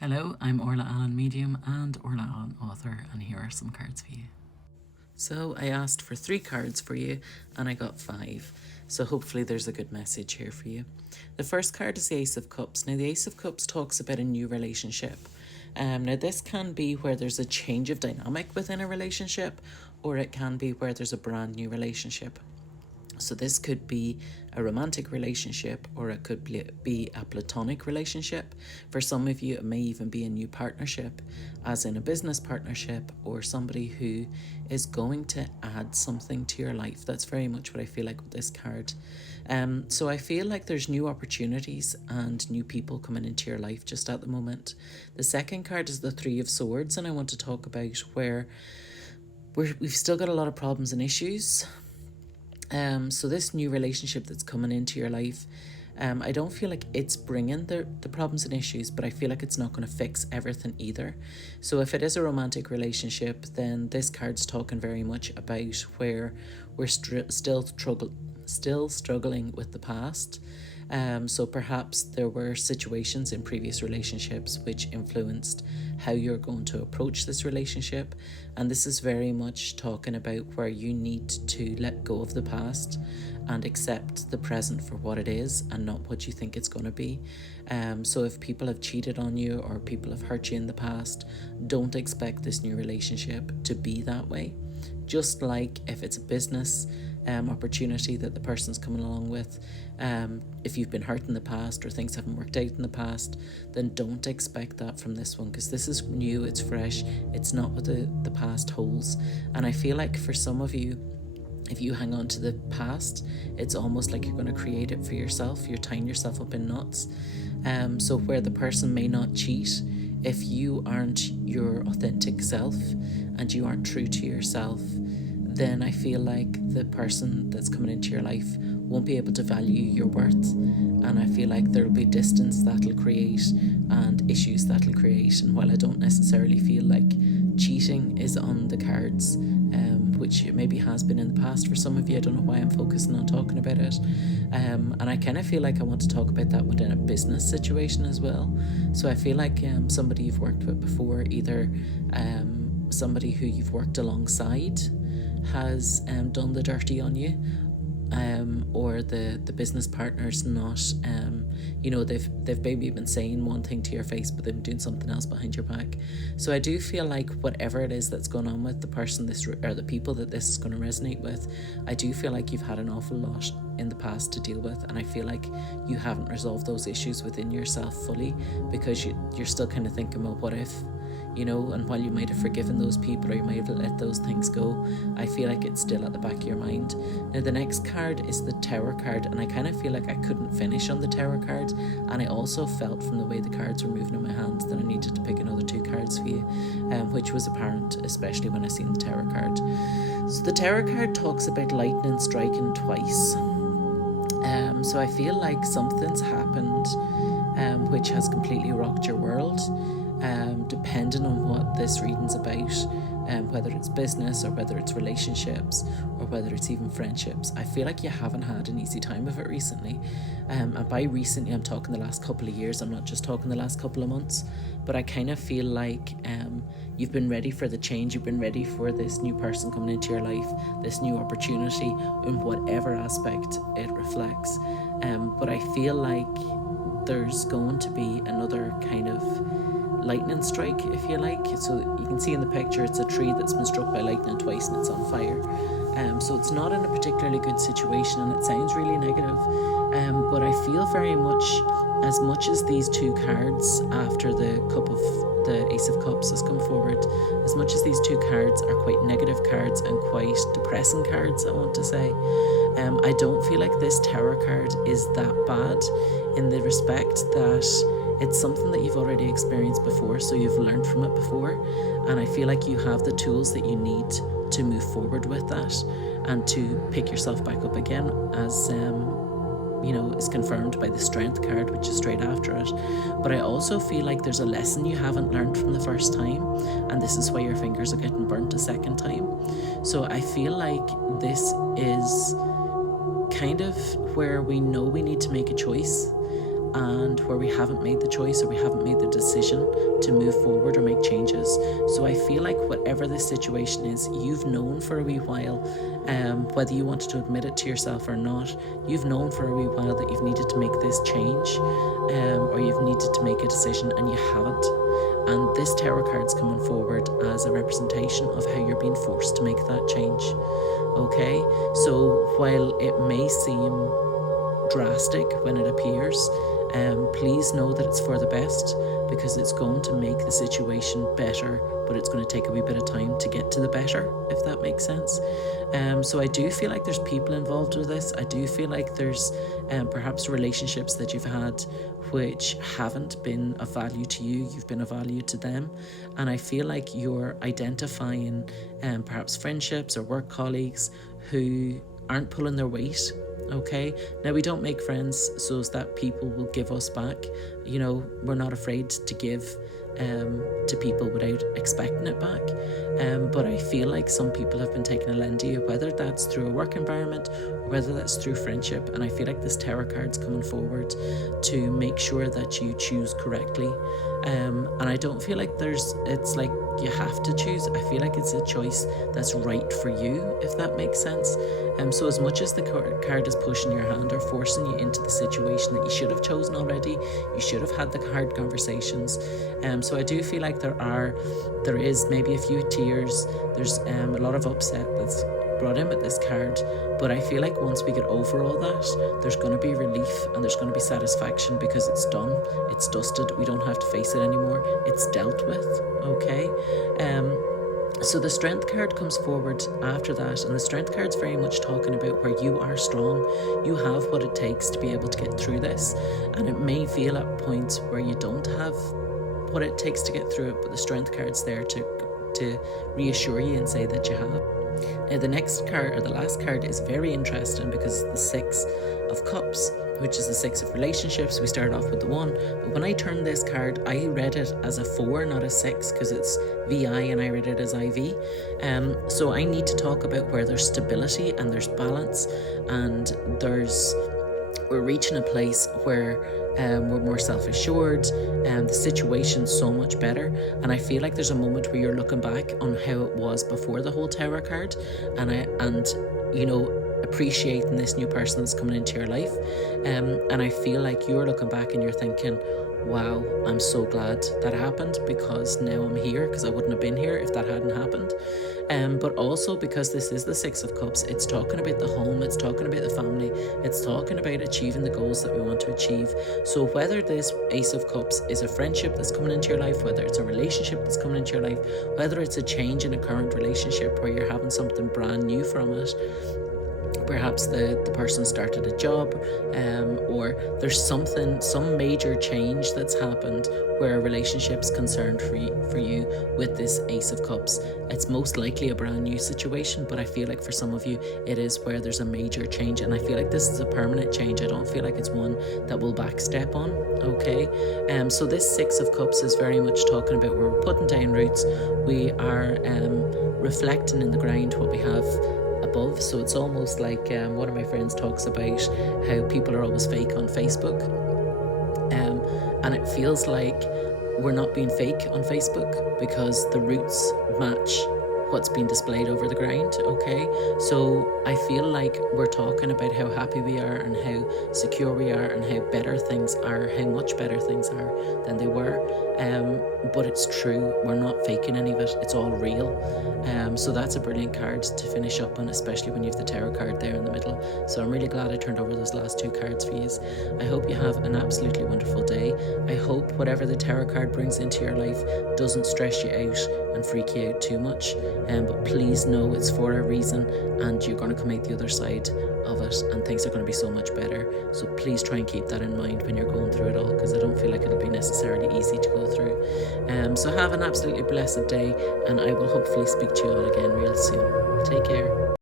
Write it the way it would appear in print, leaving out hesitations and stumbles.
Hello, I'm Orla Allen Medium and Orla Allen Author, and here are some cards for you. So I asked for 3 cards for you and I got 5. So hopefully there's a good message here for you. The first card is the Ace of Cups. Now the Ace of Cups talks about a new relationship. Now this can be where there's a change of dynamic within a relationship, or it can be where there's a brand new relationship. So this could be a romantic relationship, or it could be a platonic relationship. For some of you, it may even be a new partnership, as in a business partnership, or somebody who is going to add something to your life. That's very much what I feel like with this card. So I feel like there's new opportunities and new people coming into your life just at the moment. The second card is the Three of Swords, and I want to talk about where we've still got a lot of problems and issues. So this new relationship that's coming into your life, I don't feel like it's bringing the problems and issues, but I feel like it's not going to fix everything either. So if it is a romantic relationship, then this card's talking very much about where we're still struggling with the past. So perhaps there were situations in previous relationships which influenced how you're going to approach this relationship. And this is very much talking about where you need to let go of the past and accept the present for what it is and not what you think it's going to be. So if people have cheated on you or people have hurt you in the past, don't expect this new relationship to be that way. Just like if it's a business opportunity that the person's coming along with, if you've been hurt in the past or things haven't worked out in the past, then don't expect that from this one, because this is new, it's fresh, it's not what the past holds. And I feel like for some of you, if you hang on to the past, it's almost like you're going to create it for yourself. You're tying yourself up in knots. So where the person may not cheat, if you aren't your authentic self and you aren't true to yourself, then I feel like the person that's coming into your life won't be able to value your worth. And I feel like there'll be distance that'll create and issues that'll create. And while I don't necessarily feel like cheating is on the cards, which it maybe has been in the past for some of you, I don't know why I'm focusing on talking about it. And I kind of feel like I want to talk about that within a business situation as well. So I feel like somebody you've worked with before, either somebody who you've worked alongside has done the dirty on you, or the business partner's not, they've maybe been saying one thing to your face but they've been doing something else behind your back. So I do feel like whatever it is that's going on with the person or the people that this is going to resonate with, I do feel like you've had an awful lot in the past to deal with, and I feel like you haven't resolved those issues within yourself fully, because you're still kind of thinking, well, what if, and while you might have forgiven those people or you might have let those things go, I feel like it's still at the back of your mind. Now the next card is the Tower card, and I kind of feel like I couldn't finish on the Tower card, and I also felt from the way the cards were moving in my hands that I needed to pick another 2 cards for you, which was apparent, especially when I seen the Tower card. So the Tower card talks about lightning striking twice. So I feel like something's happened which has completely rocked your world. Depending on what this reading's about, whether it's business or whether it's relationships or whether it's even friendships, I feel like you haven't had an easy time of it recently. And by recently, I'm talking the last couple of years, I'm not just talking the last couple of months, but I kind of feel like you've been ready for the change, you've been ready for this new person coming into your life, this new opportunity in whatever aspect it reflects. But I feel like there's going to be another kind of lightning strike, if you like. So you can see in the picture, it's a tree that's been struck by lightning twice and it's on fire. So it's not in a particularly good situation, and it sounds really negative. But I feel very much as these 2 cards after the Ace of Cups has come forward, as much as these 2 cards are quite negative cards and quite depressing cards, I want to say, I don't feel like this Tower card is that bad, in the respect that it's something that you've already experienced before, so you've learned from it before, and I feel like you have the tools that you need to move forward with that and to pick yourself back up again, as is confirmed by the Strength card, which is straight after it. But I also feel like there's a lesson you haven't learned from the first time, and this is why your fingers are getting burnt a second time. So I feel like this is kind of where we know we need to make a choice, and where we haven't made the choice or we haven't made the decision to move forward or make changes. So I feel like whatever this situation is, you've known for a wee while, whether you wanted to admit it to yourself or not, you've known for a wee while that you've needed to make this change, or you've needed to make a decision and you haven't. And this tarot card's coming forward as a representation of how you're being forced to make that change. Okay, so while it may seem drastic when it appears, please know that it's for the best, because it's going to make the situation better, but it's going to take a wee bit of time to get to the better, if that makes sense. So I do feel like there's people involved with this. I do feel like there's perhaps relationships that you've had which haven't been of value to you, you've been of value to them. And I feel like you're identifying perhaps friendships or work colleagues who aren't pulling their weight. Okay, now we don't make friends so that people will give us back. You know, we're not afraid to give to people without expecting it back. But I feel like some people have been taking a lend to you, whether that's through a work environment or whether that's through friendship. And I feel like this tarot card's coming forward to make sure that you choose correctly. And I don't feel like it's like you have to choose. I feel like it's a choice that's right for you, if that makes sense. So as much as the card is pushing your hand or forcing you into the situation that you should have chosen already, you should have had the hard conversations. So I do feel like there is maybe a few tears, there's a lot of upset that's brought in with this card, but I feel like once we get over all that, there's going to be relief and there's going to be satisfaction, because it's done, it's dusted, we don't have to face it anymore, it's dealt with. Okay, so the Strength card comes forward after that, and the Strength card's very much talking about where you are strong, you have what it takes to be able to get through this. And it may feel at points where you don't have what it takes to get through it, but the Strength card's there to reassure you and say that you have. Now the next card, or the last card, is very interesting because it's the Six of Cups, which is the Six of Relationships. We started off with the 1, but when I turned this card, I read it as a 4, not a 6, because it's VI and I read it as IV. So I need to talk about where there's stability and there's balance, and we're reaching a place where we're more self-assured, and the situation's so much better. And I feel like there's a moment where you're looking back on how it was before the whole tarot card, and you know, appreciating this new person that's coming into your life. And I feel like you're looking back and you're thinking, wow, I'm so glad that happened, because now I'm here, because I wouldn't have been here if that hadn't happened. But also because this is the Six of Cups, it's talking about the home, it's talking about the family, it's talking about achieving the goals that we want to achieve. So whether this Ace of Cups is a friendship that's coming into your life, whether it's a relationship that's coming into your life, whether it's a change in a current relationship where you're having something brand new from it, perhaps the person started a job, or there's some major change that's happened where a relationship's concerned for you with this Ace of Cups. It's most likely a brand new situation, but I feel like for some of you it is where there's a major change, and I feel like this is a permanent change. I don't feel like it's one that we'll backstep on. Okay, so this Six of Cups is very much talking about where we're putting down roots, we are reflecting in the ground what we have above. So it's almost like one of my friends talks about how people are always fake on Facebook, and it feels like we're not being fake on Facebook because the roots match what's being displayed over the ground. Okay, so I feel like we're talking about how happy we are and how secure we are and how better things are, how much better things are than they were, but it's true, we're not faking any of it, it's all real. So that's a brilliant card to finish up on, especially when you have the tarot card there in the middle. So I'm really glad I turned over those last 2 cards for you. I hope you have an absolutely wonderful day. I hope whatever the tarot card brings into your life doesn't stress you out and freak you out too much, but please know it's for a reason, and you're going to come out the other side of it and things are going to be so much better. So please try and keep that in mind when you're going through it all, because I don't feel like it'll be necessarily easy to go through. So have an absolutely blessed day, and I will hopefully speak to you all again real soon. Take care.